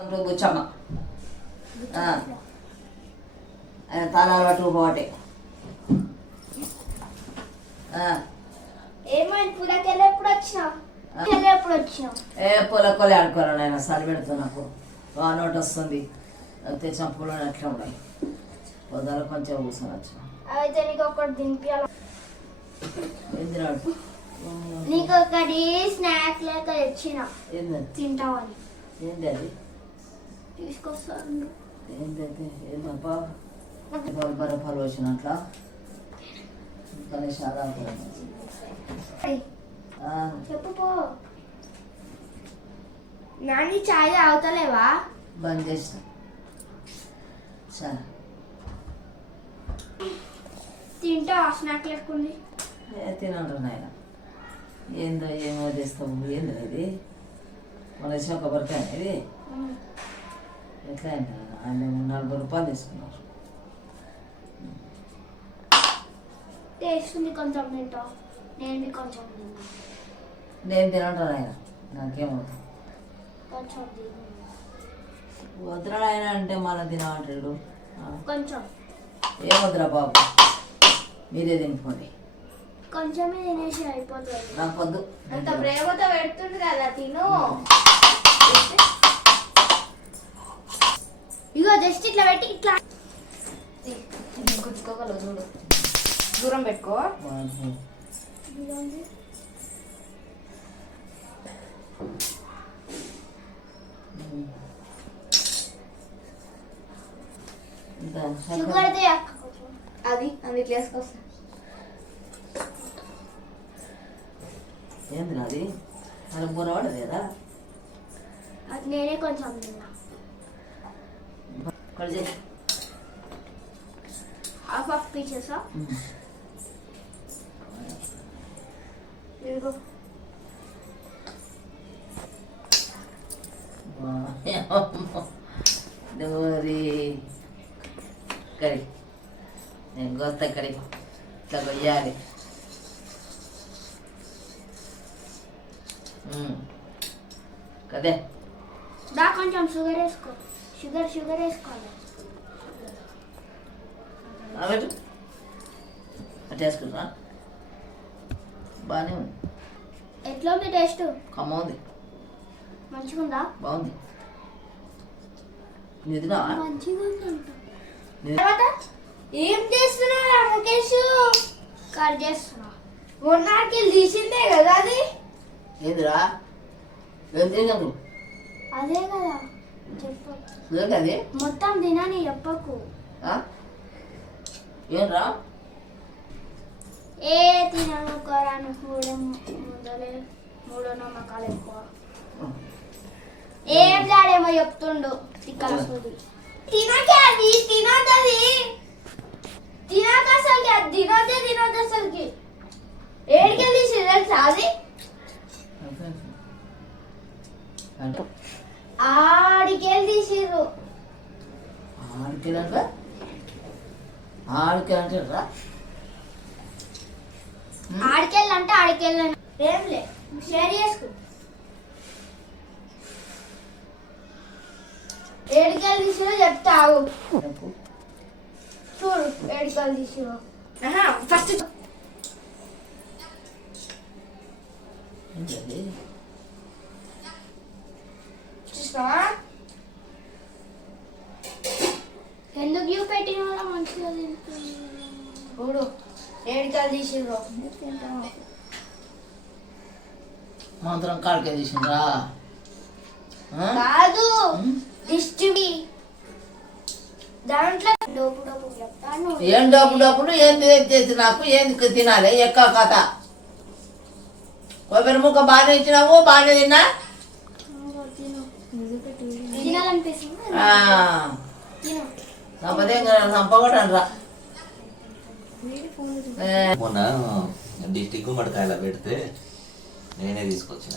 బుచ్చమ్మ తాళాలు పట్టుకుపోవటే ఏమైంది పూలకెళ్ళి ఎప్పుడు వచ్చినావు పూలకొలే ఆడుకోవాలి నాయన సరి పెడుతుంది నాకు నోటి వస్తుంది తెచ్చిన పూలు అట్లా ఉన్నాయి పొద్దున కొంచెం కూర్చొని వచ్చిన అయితే నీకు ఒకటి దింపియాలి తిన్నాడు నీకు ఒకటి స్నాక్ లేక తెచ్చిన ఏంటది తింటావని ఏంటి అది తీసుకొస్తాను ఏంటది ఏంటప్పా బరపాలు వచ్చినట్లా కానీ చాలా చెప్పు పో నాని చాయ్ తాగుతలేవా బంద్ చేసిన సరే తింటా స్నాక్ లేకుంది తినంటారు నాయన ఏందో ఏమో తెస్తాము ఏంది ఇది మన వచ్చిన కొబ్బరికాయ ఇది ఎట్లా అంటే ఆయన 40 రూపాయలు తీసుకున్నారు టేస్ట్ ఉంది కొంచెం తింటా నేను కొంచెం తిన్నా నేను తినంటాను ఆయన నాకేమవుతుంది కొంచెం వద్దురా ఆయన అంటే మళ్ళీ తినమంటాడు కొంచెం ఏమొద్దురా బాబు మీరే తినుకోండి కొంచెమే తినేసి అయిపోతుంది నాకు వద్దు అంత ప్రేమతో పెడుతుంది కదా తిను ఇగో జస్ట్ ఇట్లా పెట్టి ఇట్లా గుచ్చుకోగలవు చూడు దూరం పెట్టుకో షుగర్ అది అందుకు వేసుకొస్తా ఏంది నాది అది బుర్రవాడదు కదా అది నేనే కొంచెం తిన్నా కలిసి హాఫ్ పీసెసా ఇదిగో దూరి కడి నేను గొత్త కడి ఇట్లా కొయ్యాలి కదే దా కొంచెం షుగర్ వేసుకో షుగర్ వేసుకోవాలి అటు అటు వేసుకుంటా బాగానే ఉంది ఎట్లా ఉంది టేస్ట్ కమ్మ ఉంది మంచిగా ఉందా బాగుంది నిద్రా మంచిగా ఉందంట తర్వాత ఏం చేస్తున్నావు ముఖేష్ కట్ చేస్తున్నా మొన్నకి తీసిందే కదా అది ఏందిరా ఏం తిన్నాను అదే కదా చెప్పు అదే మొత్తం తినని చెప్పకు ఏంరా ఏ తినను కొరాను మూడో నమ్మకాలు ఎక్కువ ఏం జాడేమో చెప్తుండు తిక్కల సూది తినకే అది తినదది తినక అసలుకి అది తినొద్దు అసలుకి ఏడికెళ్ళి తెలుసా అది ఆడికెళ్ళి తీసిర్రు ఆడికెళ్ళంటారా ఆడికెళ్ళంటే ఆడికెళ్ళండి ఏం లే షేర్ చేసుకో ఏడికెళ్ళి తీసిరో చెప్తావు చూడు ఏడికెళ్ళి తీసిరో ఫస్ట్ చూస్తావా ఎందుకు యూ పెట్టిన వాళ్ళ మంచిగా చూడు ఏడికెళ్ళి తీసిరో మాత్రం కాడికే తీసిండ్రా కాదు దిష్టి దాంట్లో డోపు డోపు చెప్తాను ఏం డబ్బులు ఏంది చేసి నాకు ఏంది తినాలి ఎక్క కథ కొబ్బరి ముక్క బాగానే ఇచ్చినావు బాగానే తిన్నా తినాలనిపిస్తుంది సంపగొట్టరా మొన్న డిస్టిక్ గుమ్మడికాయలు పెడితే నేనే తీసుకొచ్చిన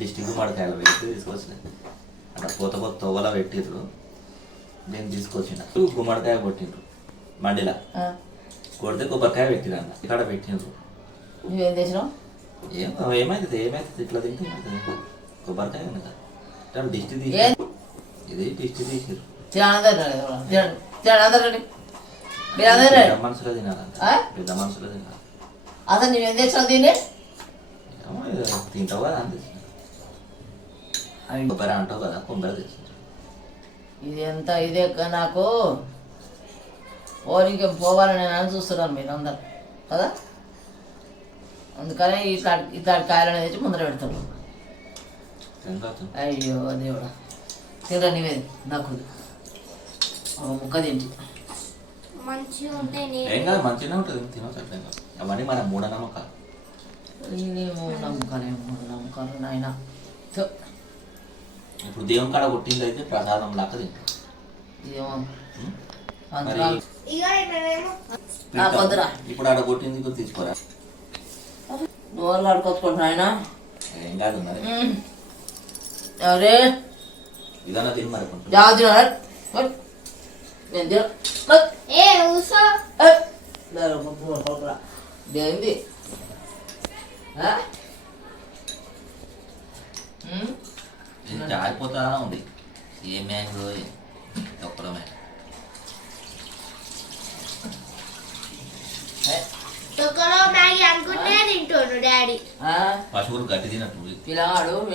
డిస్టిక్ గుమ్మడికాయలు పెడితే తీసుకొచ్చిన అట్లా కొత్త తొగల పెట్టిర్రు నేను తీసుకొచ్చిన గుమ్మడికాయ కొట్టిండ్రు మండిలా కొడితే కొబ్బరికాయ పెట్టిరన్న ఇక్కడ పెట్టిండ్రు నువ్వేం చేసినావు ఏమైతుంది ఇట్లా తింటే కొబ్బరికాయ ఉంది కదా దిష్టి తీసి ఇది దిష్టి తీసిరు తినండి మీరు అందరూ పెద్ద మనుషులు తినాలంట పెద్ద మనుషులు తినాలి అసలు నువ్వేం తెచ్చావు దీన్ని తింటావు కదా అని తెచ్చిన కొబ్బరి అంటావు కదా కొబ్బరి తెచ్చిన ఇది ఎంత ఇదే నాకు ఓరికి పోవాలని నేను చూస్తున్నాను మీరు అందరు కదా అందుకని ఇట్లాంటి కాయలు తెచ్చి ముందర పెడతాను అయ్యో దేవుడా తినరా నీవేది నాకు ముక్క తింటి మంచిగా ఉంటే ఏం కాదు మంచిగానే ఉంటుంది తినవచ్చు అట్లేం కాదు అవన్నీ మన మూఢనమ్మకాలు మూఢనమ్మకాలు నాయన ఇప్పుడు దేవుని కాడ కొట్టింది అయితే ప్రసాదం లాగా తింటాం ఇప్పుడు ఆడ కొట్టింది తీసుకోరా నోరు కడుకొచ్చుకుంటున్నా ఆయన ఏం కాదు మరి ఎవరే ఇదన్నా తిని మరి కొంచెం దేంది జారిపోతా ఉంది ఏ మ్యాంగో ఒక్కలో మ్యాంగో అనుకుంటే తింటాడు డాడీ పశువులు గట్టి తినట్టు పిల్లవాడు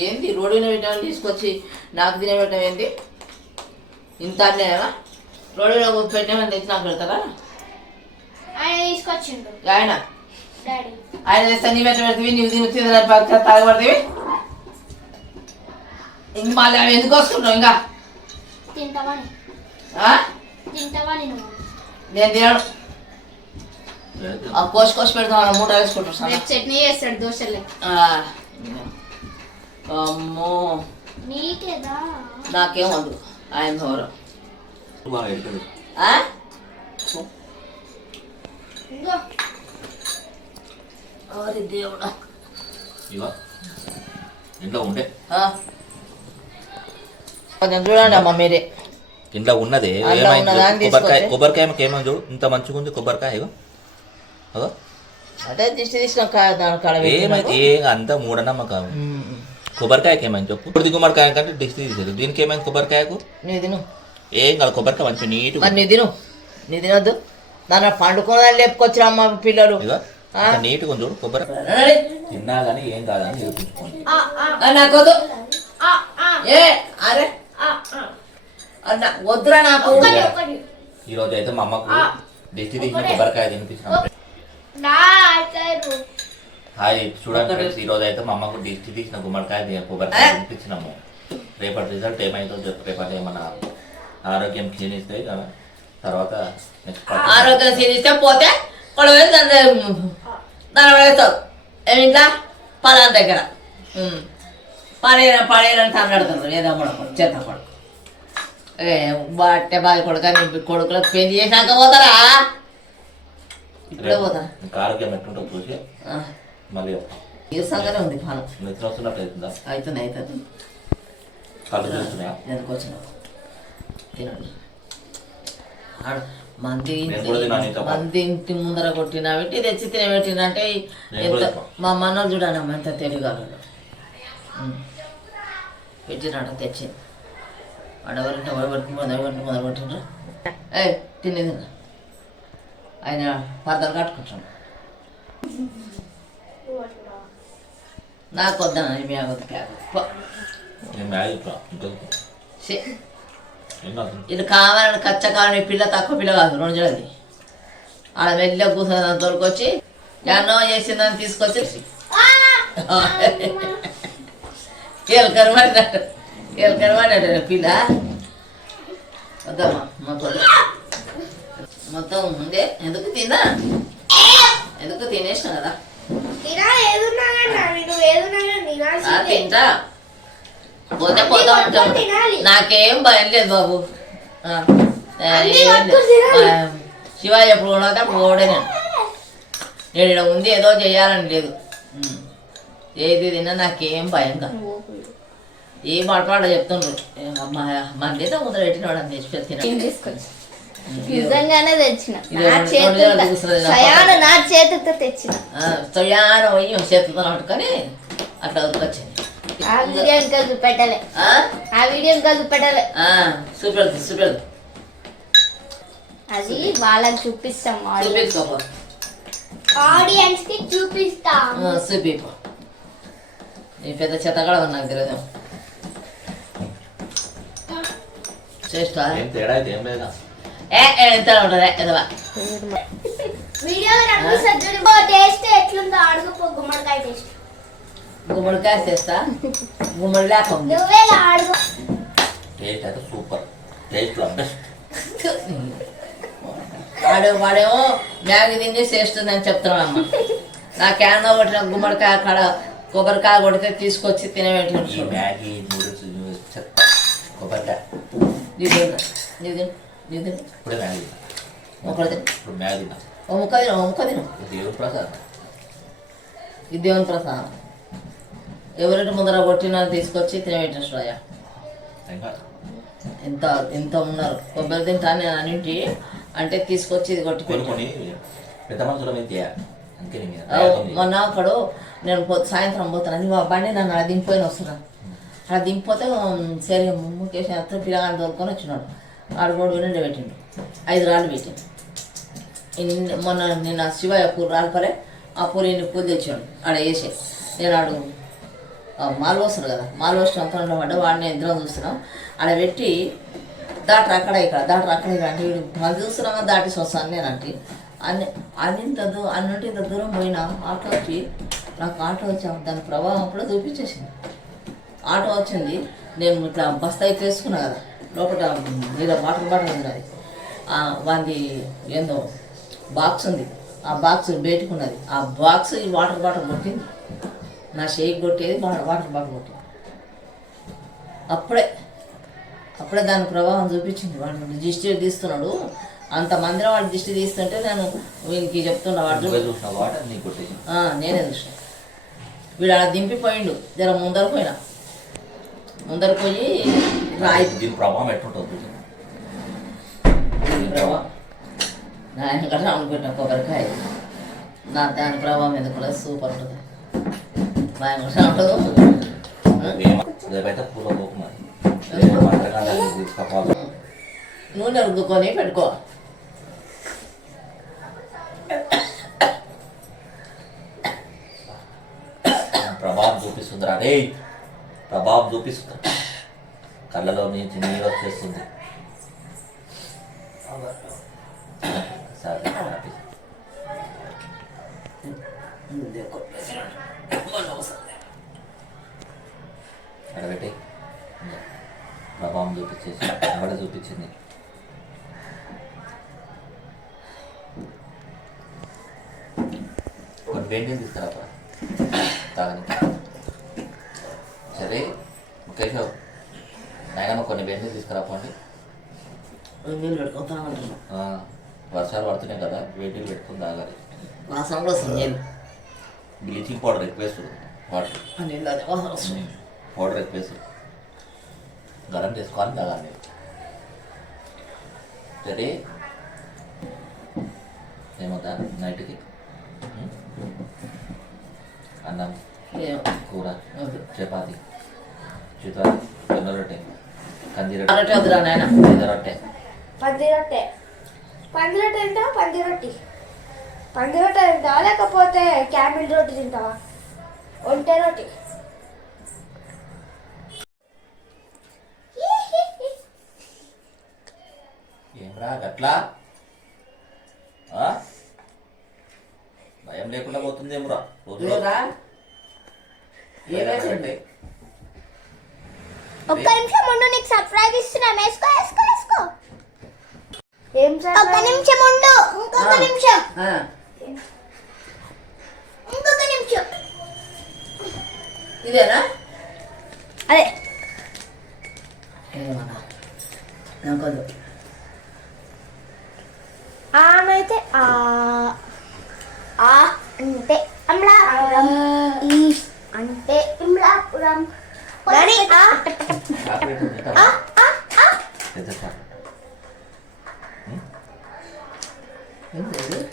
ఏంది రోడ్డు పెట్టాలని తీసుకొచ్చి నాకు తినబెట్టడం ఏంటి ఇంత అన్నేనా రోడ్డులో పెట్టామని తెచ్చి నాకు పెడతారా ఆయన తీసుకొచ్చిండు ఆయన డాడీ ఆయన తెస్తా నీ పెట్ట పెడతావి నువ్వు తిని తాగబడతావి ఇంక మళ్ళీ అవి ఎందుకు వస్తుంటావు ఇంకా తింటావని నువ్వు నేను తినడు కోసి పెడతాం మూట వేసుకుంటారు చట్నీ చేస్తాడు దోశలే అమ్మో నీకేదా నాకేం వద్దు ఆయన గౌరవం దేవుడా ఇంట్లో ఉండే కొంచెం చూడండి అమ్మా మీరే ఇంట్లో ఉన్నది కొబ్బరికాయ ఏమో చూడు ఇంత మంచిగా ఉంది కొబ్బరికాయ అదే దిష్టి తీసుకుని అంతా మూఢనమ్మకం కొబ్బరికాయకి ఏమైంది చెప్పు ఇప్పుడు గుమ్మడికాయ కంటే దిష్టి తీసేది దీనికి ఏమైంది కొబ్బరికాయకు నీ తిను ఏం కాదు కొబ్బరికాయ మంచిగా నీట్ నీ తిను నీ తినొద్దు దాన్ని పండుకోదని లేపుకొచ్చిరా అమ్మ పిల్లలు నీట్గా ఉంది చూడు కొబ్బరి తిన్నా కానీ ఏం కాదని చూపించుకోండి నాకొద్దు ఏ అరే వద్దురా నాకు ఈరోజు అయితే మా అమ్మకు దిష్టి తీసిన కొబ్బరికాయ తినిపించిన హాయ్ చూడండి ఫ్రెండ్స్ ఈరోజు అయితే మా అమ్మకు దిష్టి తీసిన గుమ్మడికాయ కొబ్బరికాయ తినిపించినాము రేపటి రిజల్ట్ ఏమైందో రేపటి ఏమన్నా ఆరోగ్యం క్షీణిస్తే తర్వాత నెక్స్ట్ ఆరోగ్యం క్షీణిస్తే పోతే దాని పడేస్తావు ఏమిట్లా పలాన్ దగ్గర పడేయాలని తన్నాడుతున్నారు ఏదో చెత్త కొడుకు బట్టే బాగా కొడుక కొడుకులకు పెళ్లి చేసినాక పోతారా ఇప్పుడే పోతారా ఆరోగ్యం ఎట్టుంటో చూసి మళ్ళీ నీరసంగానే ఉంది పానం నిద్ర వస్తున్నట్టు అవుతుందా అవుతుంది కళ్ళు చూస్తున్నాయా ఎందుకు వచ్చినావు తినండి మంది ఇంటి ముందర కొట్టినా పెట్టి తెచ్చి తినబెట్టినంటే ఎంత మా మనోళ్ళు చూడనమ్మ ఎంత తెలియగలడు పెట్టినాడు తెచ్చి ఆడవరింటి మొదలు కొట్టిండ్రు ఏ తినేది ఆయన పర్దలు కట్టుకుంటాడు నాకు వద్దా ఇది కావాలని కచ్చ కావాలని పిల్ల తక్కువ పిల్ల కాదు రెండు అది ఆడ మెల్ల కూర్చొని దొరికొచ్చి ఎన్నో చేసిందని తీసుకొచ్చి ఏలకర పడినట్టు పిల్ల వద్దమ్మా మొత్తం ముందే ఎందుకు తినేసిన కదా తింటా పోతే పోతా ఉంటాం నాకేం భయం లేదు బాబు శివాజీ ఎప్పుడు కూడా అప్పుడు కూడా నేను ఇక్కడ ఉంది ఏదో చేయాలని లేదు ఏది తిన్నా నాకేం భయం కాదు ఏం మాట్లాడ చెప్తుండ్రు మండేతో ముందర పెట్టినవాడు అని తెచ్చి నిజంగానే తెచ్చిన నా చేతితో తెచ్చిన చేతితో పట్టుకొని అట్లా ఉరికొచ్చింది ఆ వీడియో ఇంకా చూపెట్టాలి, ఆ? ఆ వీడియో ఇంకా చూపెట్టాలి. ఆ, చూపెడదు అది వాళ్ళకి చూపిస్తాం, చూపించుకోపో. ఆడియన్స్ కి చూపిస్తాం. చూపిపో. నీ పెద్ద చెత్త కూడా నాకు తెలియదు. చేస్తా ఏం తేడా అయితే ఏం లేదా ఎంత ఉంటుంది ఎదవా. వీడియో టేస్ట్ ఎట్లుందో అడుగుపో, గుమ్మడికాయ టేస్ట్. గుమ్మడికాయ చేస్తా, గుమ్మడి లేక ఉంది. నువ్వే అడుగు. టేస్ట్ అయితే సూపర్, టేస్ట్ బెస్ట్. వాడేమో మ్యాగీ తిని చేస్తుందని చెప్తున్నాడు అమ్మ. నా క్యాన్లో కొట్టిన గుమ్మడికాయ కాడ కొబ్బరికాయ కొడితే తీసుకొచ్చి ఈ తినబెట్టి మ్యాగీ నూడిల్స్ కొబ్బరికాయ ఇప్పుడే మ్యాగీ ఒకటి ఇప్పుడు మ్యాగీ తిన్నా. ఓ ముక్క తిను దేవుడు ప్రసాద్. ఇది దేవుని ప్రసాదం. ఎవరింటి ముందర కొట్టిన తీసుకొచ్చి తినబెట్టిన అయ్యా. ఇంకా ఎంత ఎంత ఉన్నారు. కొబ్బరి తింటా నేను అన్నింటి అంటే తీసుకొచ్చి ఇది కొట్టి కొన్ని పెట్టి. కొన్ని పెద్ద మనుషుల మీద చేయాలి. అందుకే నీ మీద మొన్న అప్పుడు నేను సాయంత్రం పోతాను, మా బండి నన్ను అలా దింపిపోయిన వస్తున్నాను. అలా దింపిపోతే సరే ముఖేష్ అత్త పిల్లగాని దొరుకుని వచ్చినాడు. ఆడు కూడా నిండా పెట్టిండు, 5 రాళ్ళు పెట్టిండు. మొన్న నిన్న శివయ్య పూలు రాలిపలే, ఆ పూలు ఇన్ని పూలు తెచ్చాడు ఆడ వేసే. నేను ఆడు మాలు వస్తాడు కదా, మాలు వచ్చిన అంతా పడ్డా వాడిని ఇద్దరం చూస్తున్నాం. ఆడ పెట్టి దాటర్ అక్కడ ఇక్కడ అంటే వీడు మళ్ళీ చూస్తున్నామా దాటేసి వస్తాను నేను అంటే అన్నింటి ఇంత దూరం పోయినా ఆటో వచ్చి నాకు ఆటో వచ్చి దాని ప్రభావం కూడా చూపించేసింది. ఆటో వచ్చింది, నేను ఇట్లా బస్తా అయితే వేసుకున్నా కదా, లోపల మీద వాటర్ బాటిల్ ఉంది. అది వాంది ఏందో బాక్స్ ఉంది, ఆ బాక్స్ బయటకున్నది. ఆ బాక్స్ ఈ వాటర్ బాటిల్ కొట్టింది, నా షేక్ కొట్టేది వాటర్ బాటిల్ కొట్టింది. అప్పుడే దాని ప్రభావం చూపించింది. వాడు దిష్టి తీస్తున్నాడు, అంతమందిలో వాడు దిష్టి తీస్తుంటే నేను వీనికి చెప్తున్నా వాడు చూసిన వాటర్ నీకు కొట్టేసి నేనే చూసిన. వీడు అలా దింపిపోయిండు, జర ముందర పోయి రాయి దీని ప్రభావం ఎట్లుంటుంది ప్రభావం నా వెనకాల అనుకుంటున్నా కొబ్బరికాయ దాని ప్రభావం ఎందుకు సూపర్ ఉంటుంది, బాగా ఉంటుంది. రేపైతే పూల పోకున్నది నూనె రుద్దుకొని పెట్టుకో. ప్రభావం చూపిస్తుంది రే, ప్రభావం చూపిస్తుంది. కళ్ళలో నుంచి నీరు వచ్చేస్తుంది. సరే అడగట్టి ప్రభావం చూపించేసి అక్కడ చూపించింది. కొన్ని పెయింటింగ్ తీసుకురా తాగని. సరే కేశవ్ నాయనమ్మ కొన్ని పెయింటింగ్ తీసుకురాపోండి. నీళ్ళు పెట్టుకొని తాగంటున్నా. వర్షాలు పడుతున్నాయి కదా, వేడిలు పెట్టుకుని తాగాలి. వాసన కూడా వస్తుంది. బ్లీచింగ్ పౌడర్ ఎక్కువ వేస్తుంది, వాటర్ నీళ్ళు అదే వాసన వస్తుంది. పౌడర్ ఎక్కువ వేస్తుంది, గరం చేసుకోవాలి తాగాలి. సరే ఏమవుతా నైట్కి అన్నం కూర చపాతి జొన్న రొట్టె కంది రొట్టె వద్దురా నాయన. రొట్టె పంది రొట్టె తింటావా? పంది రొట్టె తింటావా లేకపోతే క్యామిల్ రొట్టి తింటావా? ఒంటె రొట్టి. ఏమరా గట్లా భయం లేకుండా పోతుంది ఏమరా రోజు ఒక్క నిమిషం ఉండు, నీకు సర్ప్రైజ్ ఇస్తున్నా. వేసుకో. ఏం ఒక్క నిమిషం ఉండు, ఇంకొక నిమిషం. ఇదేనా? అదే నాకొద్దు. ఆమె అయితే అంటే అమలాపురం, ఈ అంటే ఇమలాపురం.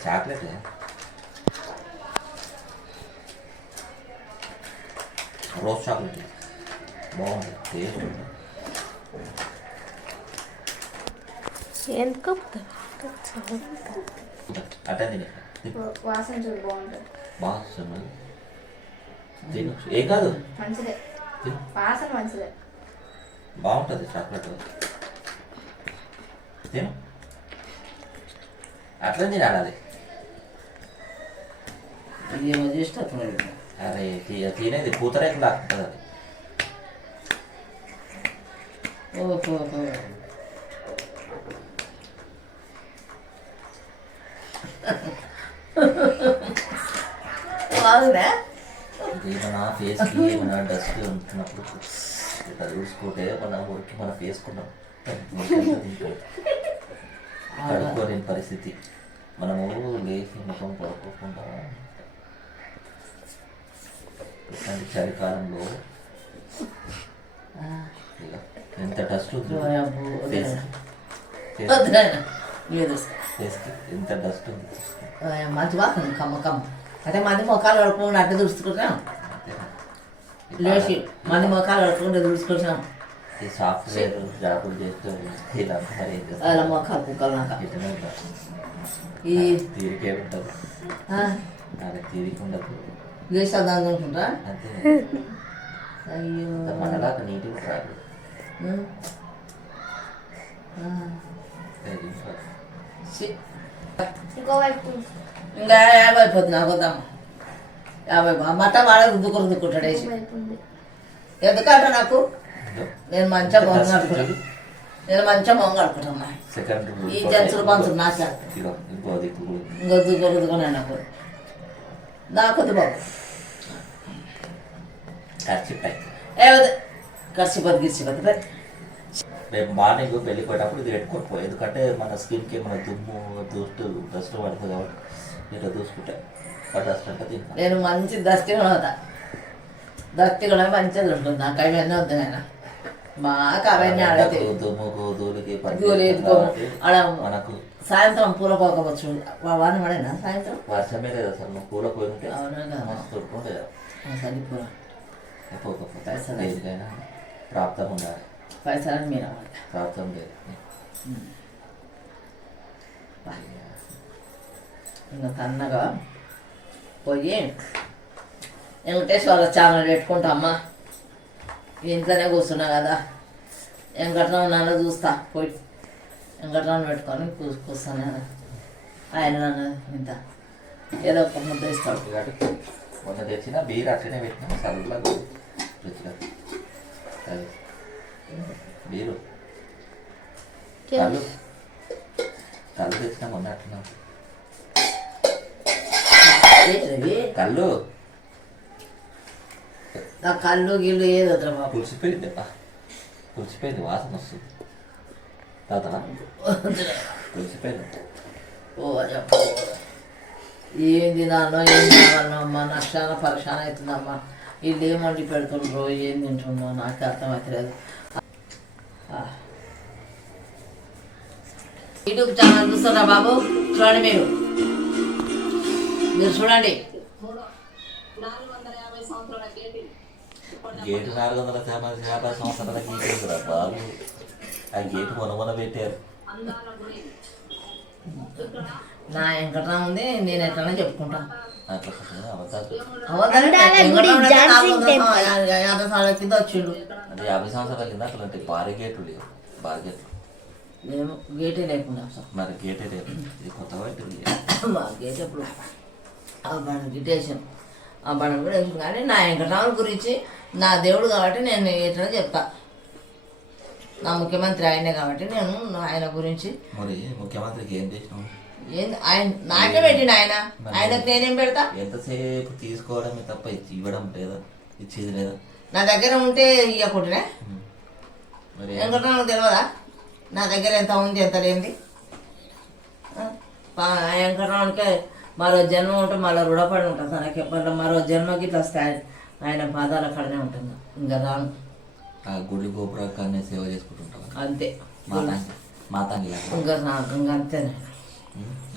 చాక్లెట్ రోజ్ చాక్లెట్ బాగుంటుంది టేస్ట్ ఉంటుంది. ఎందుకు అట్లా తినే వాసన చూడు బాగుంటుంది. బాగా వస్తుంది. తిను ఏం కాదు మంచిదే, వాసన మంచిదే. బాగుంటుంది చాక్లెట్. తిను అట్లా తినాలి అది. ఏమో చేసేటప్పుడు అరే తినేది పూతరేకు లాక్కుంటుంది అది. ఓహో బాగుందా? ఏమైనా ఫేస్కి ఏమైనా డస్ట్ ఉంటున్నప్పుడు ఇట్లా చూసుకుంటే మన ఊరికి మన ఫేస్కున్నాం కడుక్కోలేని పరిస్థితి. మనము లేచి ముఖం పడుకోకుండా ఇట్లాంటి చలికాలంలో ఇక ఎంత డస్ట్ ఉంది ఫేస్కి ఎంత డస్ట్ ఉంది. మంచి బాగుంది కమ్మ కమ్మ. అయితే మంది మొక్కలు కడుపుకుండా అట్లా దుడుచుకుంటున్నాం. లేచి మంది మొక్కలు కడుపుకుంటే దుడుచుకుంటున్నాం. ఈ సాఫ్ట్వేర్ జాబులు చేస్తూ ఇలా అలా మొక్కలు కుక్కలు నాక ఈ తీరికే ఉంటుంది. అదే తీరిక ఉండదు. లేచి దాని అనుకుంటా. అంతే అయ్యో మనలాగా నీట్గా రాదు. ఇంకో వైపు ఇంకా 50 అయిపోతుంది. నాకు వద్దాం 50 మట్ట వాడ రుద్దుకుంటాడు వేసి. ఎందుకంటే నాకు నేను మంచిగా మొహం కడుకుంటాను. నేను మంచిగా మొహం కడుకుంటామ్మా. సెకండ్ ఈ జంతులు పంచులు నాకేస్తాను. ఇంకా రుద్దుకొని నాకు కొద్ది బాబు ఖర్చుపోద్ది గిర్చిపోద్ది. రేపు మార్నింగ్ వెళ్ళిపోయేటప్పుడు ఇది పెట్టుకొని పోయి, ఎందుకంటే మన స్కిన్కి మన దుమ్ము డస్ట్ పడుతుంది కాబట్టి ఇట్లా చూసుకుంటే డస్ట్ అంటే తింటాను. నేను మంచి దస్తి కూడా అవుతా. దస్తి కూడా మంచిగా ఉంటుంది. నాకు అవన్నీ వద్దు నాయన. మాకు అవన్నీ ఆడతాయి. దుమ్ముకు ధూళికి ఆడ మనకు సాయంత్రం పూల పోకపోవచ్చు. వాన పడేనా సాయంత్రం? వర్షమే లేదు అసలు. నువ్వు పూల పోయినట్టే అవునా కదా? మస్తు ఉంటుంది. సరే పూల పోకపోతే దేనికైనా ప్రాప్తం ఉండాలి. పైసలు మీరు ప్రాప్తం లేదు. ఇంకా తన్నగా పోయి వెంకటేశ్వర ఛానల్ పెట్టుకుంటామ్మా. ఇంట్లోనే కూర్చున్నా కదా, వెంకటరావు నన్ను చూస్తా పోయి వెంకటరావుని పెట్టుకొని కూర్చున్నాను కదా. ఆయన నన్ను ఇంత ఏదో ఒక ముద్ద ఇస్తాడు. మొన్న తెచ్చిన బీర్ అట్లనే పెట్టినా సరుకులా రుచిగా అది బీరు కళ్ళు కళ్ళు తెచ్చిన మొన్న అట్లా కళ్ళు నా కళ్ళు గిల్లు ఏదో వద్దురా బాబు. పులిసిపోయింది పులిసిపోయింది, వాసన వస్తుంది. తాత పులిసిపోయింది. ఓ చెప్పు ఏంది నాన్న ఏం కావాలన్నా అమ్మ. నాకు చాలా పరిశాన అవుతుందమ్మా. వీళ్ళు ఏం వండి పెడుతుండ్రో ఏం తింటుండ్రో నాకు అర్థమవుతలేదు. యూట్యూబ్ ఛానల్ చూస్తారా బాబు? చూడండి మీరు చూడండి. గేటు 450 సంవత్సరాల గీటు బాబు. ఆ గేటు మొన్న పెట్టారు. నా వెంకటరావు ఉంది, నేను ఎట్లనే చెప్పుకుంటాను. 50 సంవత్సరాల కింద వచ్చిండు. అంటే 50 సంవత్సరాల కింద అట్లాంటి భారీ గేట్లు లేవు. భారీ గేట్లు మేము గేటే లేకుండా సార్. మరి గేటే లేదు. ఇది కొత్తగా మా గేట్ ఎప్పుడు ఆ బండి గిటేసాం. ఆ బండి కూడా వేసాం. కానీ నా వెంకటరావు గురించి నా దేవుడు కాబట్టి నేను ఎట్లా చెప్తా. నా ముఖ్యమంత్రి ఆయనే కాబట్టి నేను ఆయన గురించి. మరి ముఖ్యమంత్రికి ఏం చేసినావు? ఏంది ఆయన నాకే పెట్టిన ఆయన, ఆయనకు నేనేం పెడతా? ఎంతసేపు తీసుకోవడమే తప్ప ఇవ్వడం లేదా, ఇచ్చేది లేదా? నా దగ్గర ఉంటే ఇవ్వకుండానే. మరి వెంకటరావు తెలియదా నా దగ్గర ఎంత ఉంది ఎంత లేనిది? వెంకటరావునికే మరో జన్మ ఉంటే మళ్ళీ రుణపడి ఉంటుంది. తనకి మరో జన్మకి ఇట్లా వస్తాయి. ఆయన పాదాల కడనే ఉంటుంది. ఇంకా రాను. ఆ గుడి గోపురాన్ని సేవ చేసుకుంటుంటాం అంతే. మాతాంగి ఇంకా నాకు ఇంకా అంతేనే.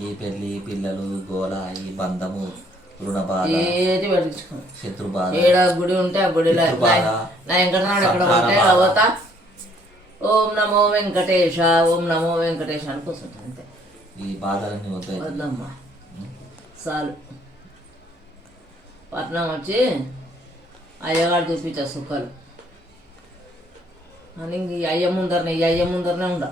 ఈ పెళ్ళి పిల్లలు గోల ఈ బంధము రుణ బాధ, ఏది పట్టించుకోను. శత్రు బాధ, ఏడ గుడి ఉంటే ఆ గుడిలో శత్రు బాధ, నా వెంకటనాడు ఎక్కడ సంతాన ఉంటే బాధ. అవత ఓం నమో వెంకటేశ ఓం నమో వెంకటేశ అని కూర్చుంటాను అంతే. ఈ బాధలన్నీ వద్దాయి. వద్దమ్మా చాలు. పట్నం వచ్చి అయ్యగాడు చూపించా సుఖాలు అని ఈ అయ్య ముందరనే ఉండ